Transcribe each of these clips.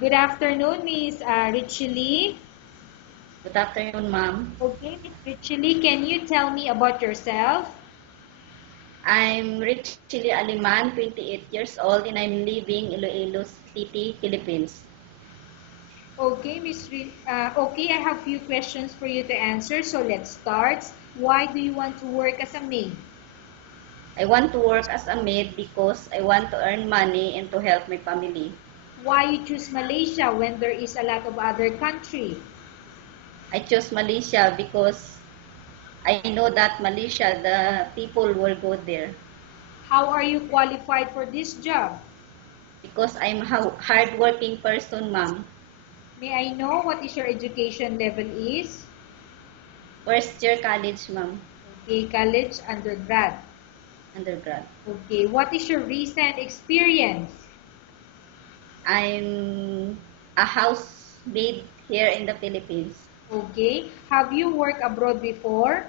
Good afternoon, Miss Richely. Good afternoon, ma'am. Okay, Miss Richely, can you tell me about yourself? I'm Richie Aliman, 28 years old, and I'm living in Iloilo City, Philippines. Okay, okay, I have few questions for you to answer. So let's start. Why do you want to work as a maid? I want to work as a maid because I want to earn money and to help my family. Why you choose Malaysia when there is a lot of other country? I chose Malaysia because I know that Malaysia, the people will go there. How are you qualified for this job? Because I'm a hardworking person, ma'am. May I know what is your education level is? First year college, ma'am. Okay, college, undergrad. Undergrad. Okay, what is your recent experience? I'm a housemaid here in the Philippines. Okay, have you worked abroad before?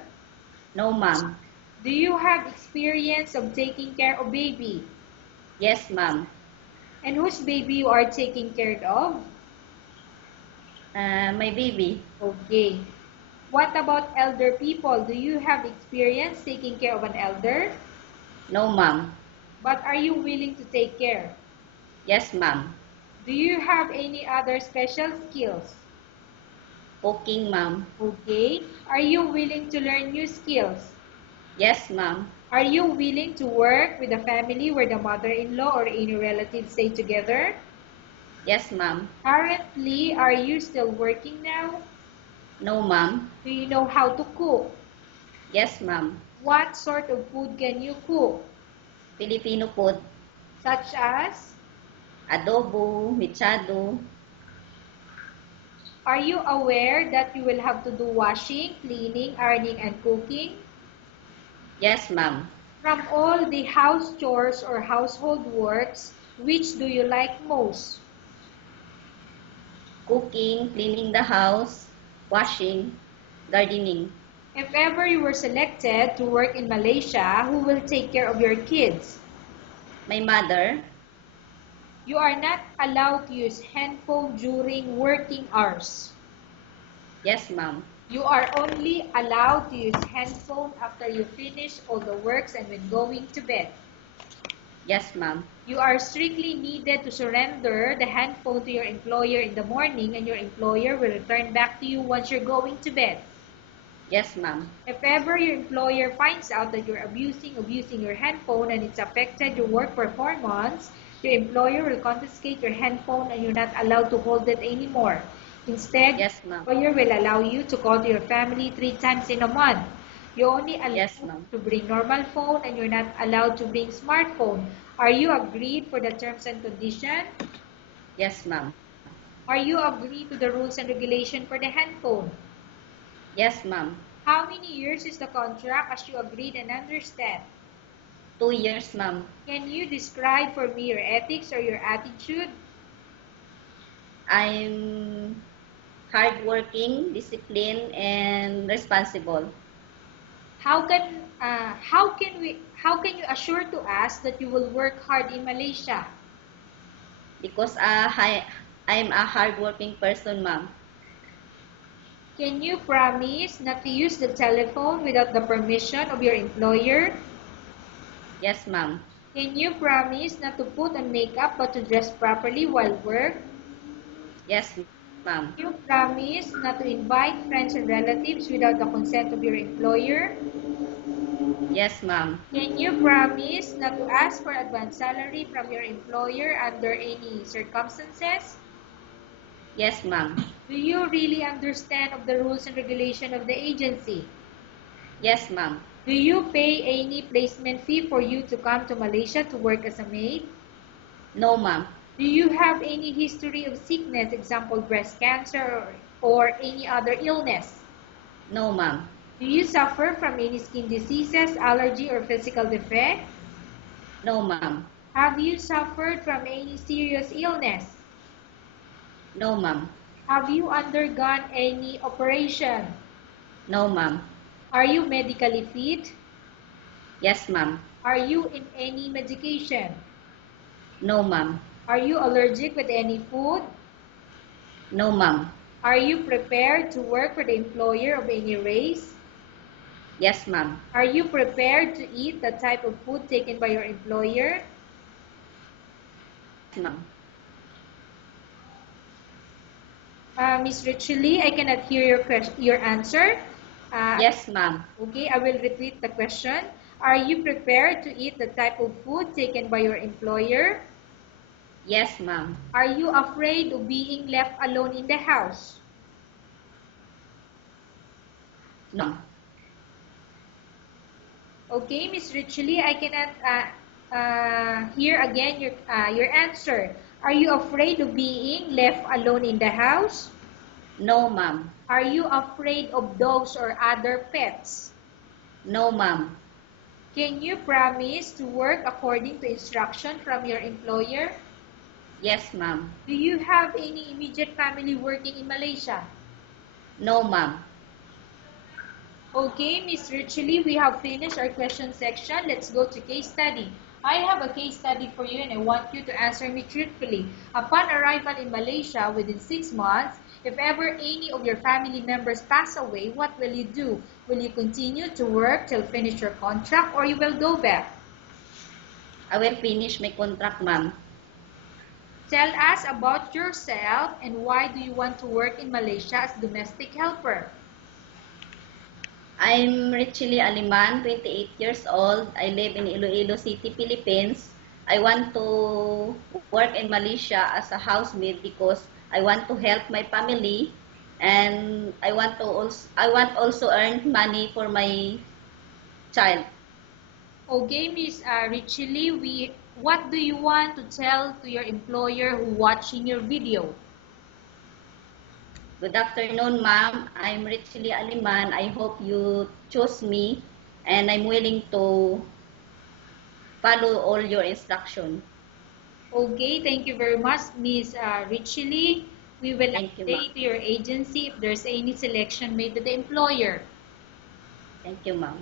No, ma'am. Do you have experience of taking care of baby? Yes, ma'am. And whose baby you are taking care of? My baby. Okay. What about elder people? Do you have experience taking care of an elder? No, ma'am. But are you willing to take care? Yes, ma'am. Do you have any other special skills? Cooking, ma'am. Okay. Are you willing to learn new skills? Yes, ma'am. Are you willing to work with a family where the mother-in-law or any relatives stay together? Yes, ma'am. Currently, are you still working now? No, ma'am. Do you know how to cook? Yes, ma'am. What sort of food can you cook? Filipino food. Such as, Adobo, mechado. are you aware that you will have to do washing, cleaning, ironing, and cooking? Yes, ma'am. From all the house chores or household works, which do you like most? Cooking, cleaning the house, washing, gardening. If ever you were selected to work in Malaysia, who will take care of your kids? My mother. You are not allowed to use handphone during working hours. Yes, ma'am. You are only allowed to use handphone after you finish all the works and when going to bed. Yes, ma'am. You are strictly needed to surrender the handphone to your employer in the morning and your employer will return back to you once you're going to bed. Yes, ma'am. If ever your employer finds out that you're abusing your handphone and it's affected your work performance, your employer will confiscate your handphone and you're not allowed to hold it anymore. Instead, Yes, ma'am. your employer will allow you to call to your family 3 times in a month. You're only Yes, allowed ma'am. to bring normal phone and you're not allowed to bring smartphone. Are you agreed for the terms and conditions? Yes, ma'am. Are you agreed to the rules and regulation for the handphone? Yes, ma'am. How many years is the contract as you agreed and understand? 2 years, ma'am. Can you describe for me your ethics or your attitude? I'm hardworking, disciplined, and responsible. How can you assure to us that you will work hard in Malaysia? Because I'm a hardworking person, ma'am. Can you promise not to use the telephone without the permission of your employer? Yes, ma'am. Can you promise not to put on makeup but to dress properly while work? Yes, ma'am. Can you promise not to invite friends and relatives without the consent of your employer? Yes, ma'am. Can you promise not to ask for advance salary from your employer under any circumstances? Yes, ma'am. Do you really understand of the rules and regulation of the agency? Yes, ma'am. Do you pay any placement fee for you to come to Malaysia to work as a maid? No, ma'am. Do you have any history of sickness, example breast cancer or any other illness? No, ma'am. Do you suffer from any skin diseases, allergy, or physical defect? No, ma'am. Have you suffered from any serious illness? No, ma'am. Have you undergone any operation? No, ma'am. Are you medically fit? Yes, ma'am. Are you in any medication? No, ma'am. Are you allergic with any food? No, ma'am. Are you prepared to work for the employer of any race? Yes, ma'am. Are you prepared to eat the type of food taken by your employer? Yes, ma'am. Miss Richely, I cannot hear your answer. Yes, ma'am. Okay, I will repeat the question. Are you prepared to eat the type of food taken by your employer? Yes, ma'am. Are you afraid of being left alone in the house? No. Okay, Miss Richely, I cannot hear again your answer. Are you afraid of being left alone in the house? No, ma'am. Are you afraid of dogs or other pets? No, ma'am. Can you promise to work according to instruction from your employer? Yes, ma'am. Do you have any immediate family working in Malaysia? No, ma'am. Okay, Miss Richely, we have finished our question section. Let's go to case study. I have a case study for you and I want you to answer me truthfully. Upon arrival in Malaysia within 6 months, if ever any of your family members pass away, what will you do? Will you continue to work till finish your contract or you will go back? I will finish my contract, ma'am. Tell us about yourself and why do you want to work in Malaysia as domestic helper? I'm Richely Aliman, 28 years old. I live in Iloilo City, Philippines. I want to work in Malaysia as a housemaid because I want to help my family and I want also earn money for my child. Okay, Miss Richely, what do you want to tell to your employer who watching your video? Good afternoon, ma'am. I'm Richely Aliman. I hope you choose me and I'm willing to follow all your instructions. Okay, thank you very much, Miss Richely. We will Thank you, ma'am. update your agency if there's any selection made by the employer. Thank you, ma'am.